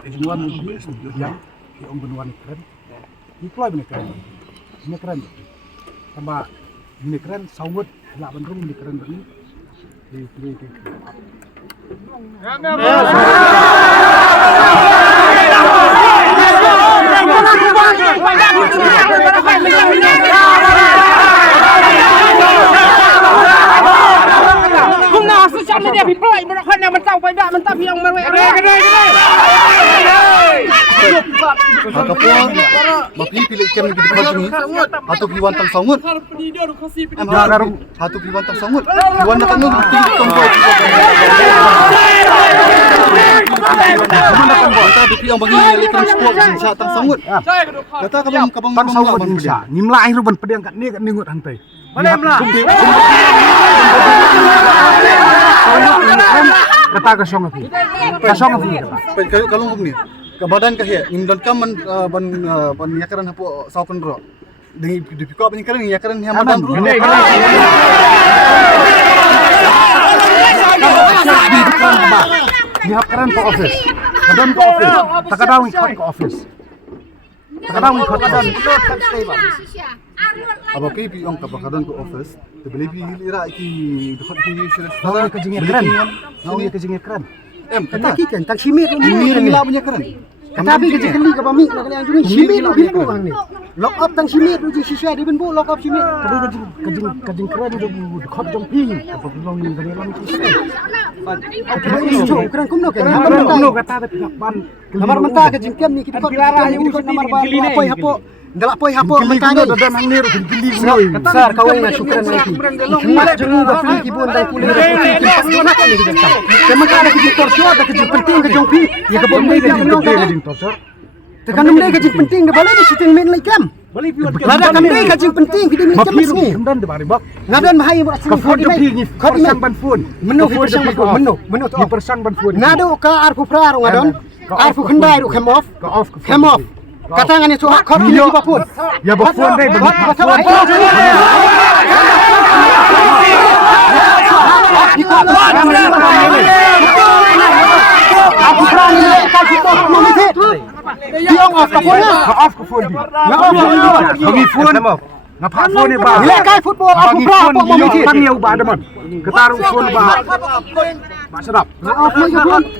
Tujuan yang ông Benuan keren, deploy bener keren, ini keren, tambah ini keren, sawut, nggak bener ini keren begini, di. Social media people ini bukan yang mentau pada mentau yang mereka. Kapal, makin pilih ikan di depan sini. Hatu kiwan tang sangut. Hatu kiwan tang sangut. Kiwan nak tanggung pilih tombol. Mana tombol? Kita di yang bagi ikan sport sisa tang sangut. Kata kabang Tang sangut bisa. Nimla air ban pedang kat ni kat ningut hantai. Mana mlah? Kata kasong api. Kasong api. Kalau ni. Ke badan ke ya, ingin kam ban yakaran hapo saukan bro. Dengan di pick up ni keren yakaran yang badan bro. Ni hakaran ke office. Badan ke office. Takadaw ikut ke office. Takadaw ikut badan. Apa pipi ang kapakadan ke office. Terbeli lira iki dekat pipi sudah. Badan kejengnya keren. Badan kejengnya keren. Kata kan tak simit ini nila punya keren. Tapi kerja kali ke pamik nak kena anjung simit tu binbu hang ni. Lock up tang simit tu je siswa di binbu lock up simit. Tapi kejeng keren tu khot jong pi. Apa belum ni dari lam tu. Apa keren kumno kan. Kumno kata ban. Nomor mentah kejeng kem ni kita khot nomor ba apa hapo. Galak poi hapo mentah ni. Dadan hang ni gili gili. Sar kau ingat syukran lagi. Kemat jengu ba pi kibun dai puli. Nak ni kita. Kemak ada kejeng torso ada kejeng penting kejong pi. Ya kebon ni kejeng penting. Tekan dia kajing penting ke balai shooting main lagi kam. Lada kam dia kajing penting kita ni kam ni. Kemudian de bari bak. Ngadan bahaya buat sini. Kafon ni persang ban phone. Menu persang ban phone. Menu tu persang ban phone. Ngado ka arfu pra ngadon. Arfu khandai ru come off. Come off. Kata ngani tu khot ni ba phone. Ya ba phone dai ba. Aku berani kalau kita mau ni. Dia off ke phone. Off ke phone. Ya off phone. Bagi phone. Ngapa phone ni ba? Ni kai football aku berapa mau ni. Pan ni ubah ada man. Ketaruh phone ba. Ba sedap. Off ni phone.